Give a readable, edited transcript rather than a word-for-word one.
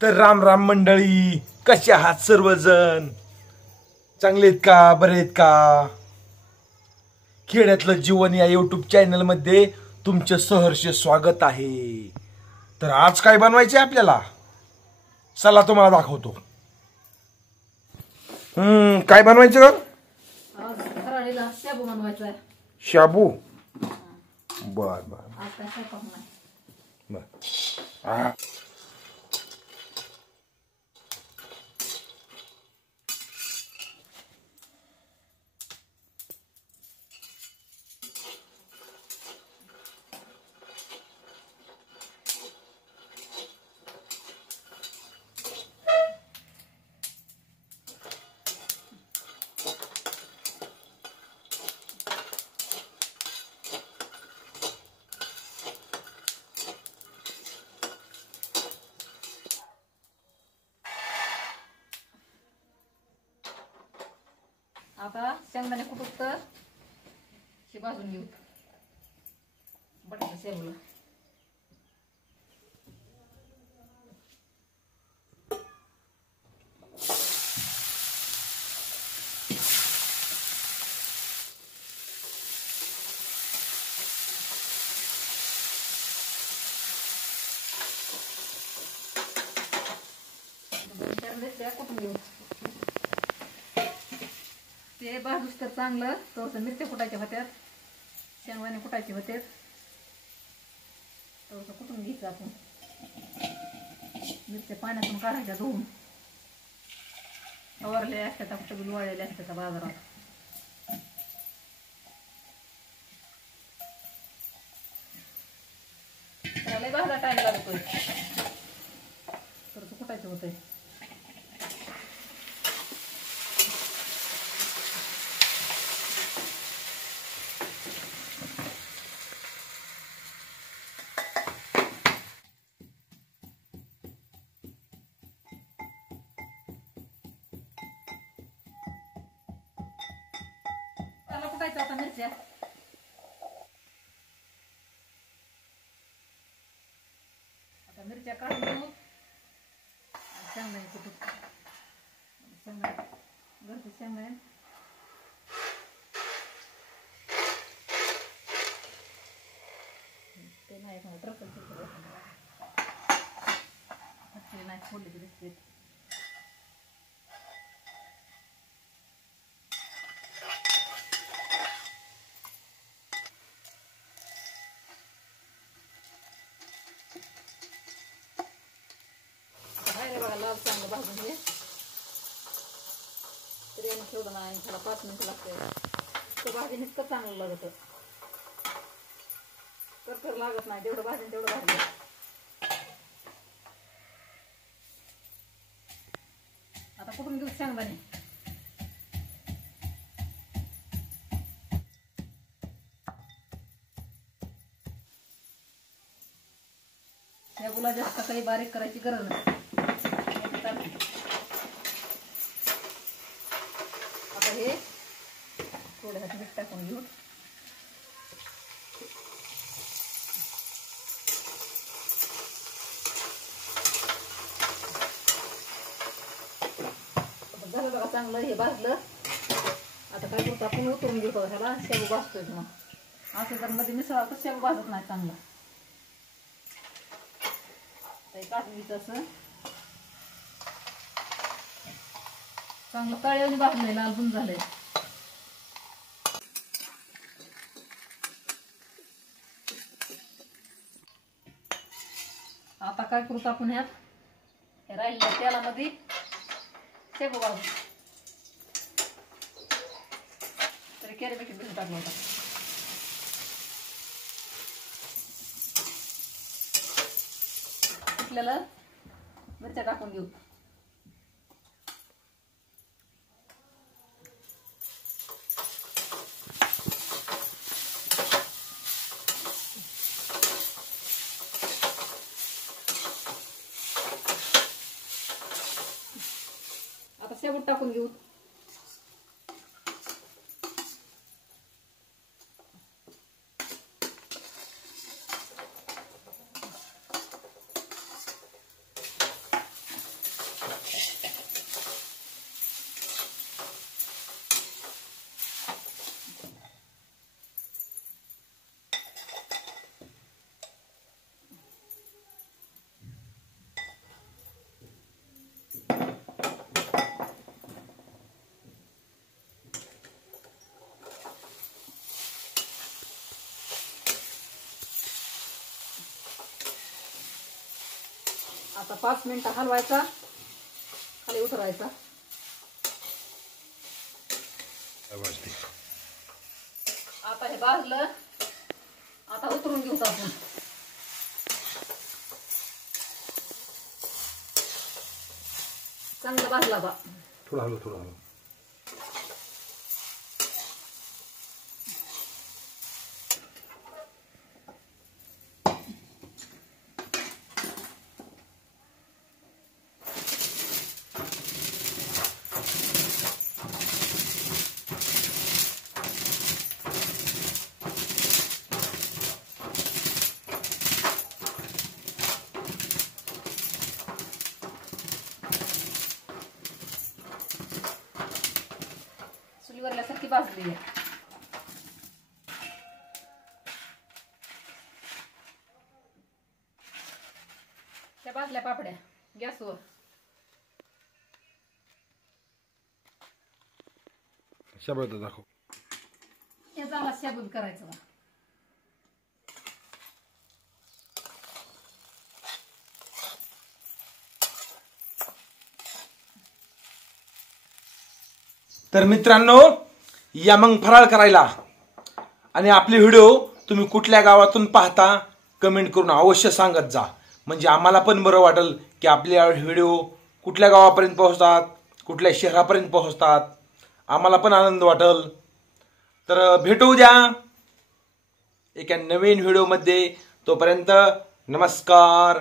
तर राम राम मंडळी, कसे आहात सर्वजण? चांगले आहेत का? बरे आहेत का? खेड्यातलं जीवन या युट्यूब चॅनल मध्ये तुमचे सहर्ष स्वागत आहे. तर आज काय बनवायचे आपल्याला, चला तुम्हाला दाखवतो. काय बनवायचं? आज फराळीला शाबू बनवायचा आहे. शाबू? बर बर आज काय स्वयंपाक नाही. बर. आता शेंगदाणे कुटूक तर हे भाजून घेऊ. बटाटा शेंगला कुटून घेऊ. ते भाजूस तर चांगलं. थोडस मिरच्या कुटायच्या होत्यात, शेंगदाणे कुटायचे होते. थोडस कुटून घ्यायचं आपण. मिरच्या पाण्यातून काढायच्या धुवून. फवारले असतात, कुठं वाळलेले असतात बाजारात. त्याला लय भाजा टाइम लागतोय. थोडस कुटायचं होतंय. कुटायचं आता मिरच्या. आता मिरच्या काढून घेऊ. शेंगदाणे कुठून शेंगदाणे घरचे शेंगदाणे ते नाही ट्रकल नाही फोडले दिसते. लाल चांगलं भाजून घे. तरी आणि ठेवलं नाही, त्याला 5 मिनिटं लागते. तर भाजी नुसतं चांगलं लागत, तर लागत नाही. जेवढं भाजी तेवढं भाजी. आता कुठून घेऊ शेंगदाणे. शेंगूला जास्त काही बारीक करायची गरज नाही. आता हे थोडं मीठ टाकून घेऊ. झालं बघा चांगलं हे भाजलं. आता काय करतो आपण, उतरून घेतो. ह्याला शेंगू भाजतोय मग. असं जर मध्ये मिसळा तर शेंगू भाजत नाही चांगलं. काढून घ्यायचं असं चांगलं. तळेवणी भाजलंय, लाल पण झालंय. आता काय करू आपण, ह्यात हे राहिलेल्या तेलामध्ये शेंगू भाजू. तरी कॅरेट भिजून टाकलं होता. आपल्याला मिरच्या टाकून घेऊ. आता शेंगूट टाकून घेऊ. आता 5 मिनिटं हलवायचा, खाली उतरायचा. आता हे भाजलं, आता उतरून घेऊ आपण. चांगलं भाजला बा. थोडा हलव, थोडा हलव. चुलीवरल्यासारखी भाजली आहे. त्या भाजल्या पापड्या गॅसवर. शाबूत दाखव. हे झाला शाबूत करायचं बा. तर मित्रांनो, या मग फराळ करायला. आणि आपले व्हिडिओ तुम्ही कुठल्या गावातून पाहता कमेंट करून अवश्य सांगत जा, म्हणजे आम्हाला पण बरं वाटेल की आपले व्हिडिओ कुठल्या गावापर्यंत पोहोचतात, कुठल्या शहरापर्यंत पोहोचतात. आम्हाला पण आनंद वाटेल. तर भेटू द्या एका नवीन व्हिडिओमध्ये. तोपर्यंत नमस्कार.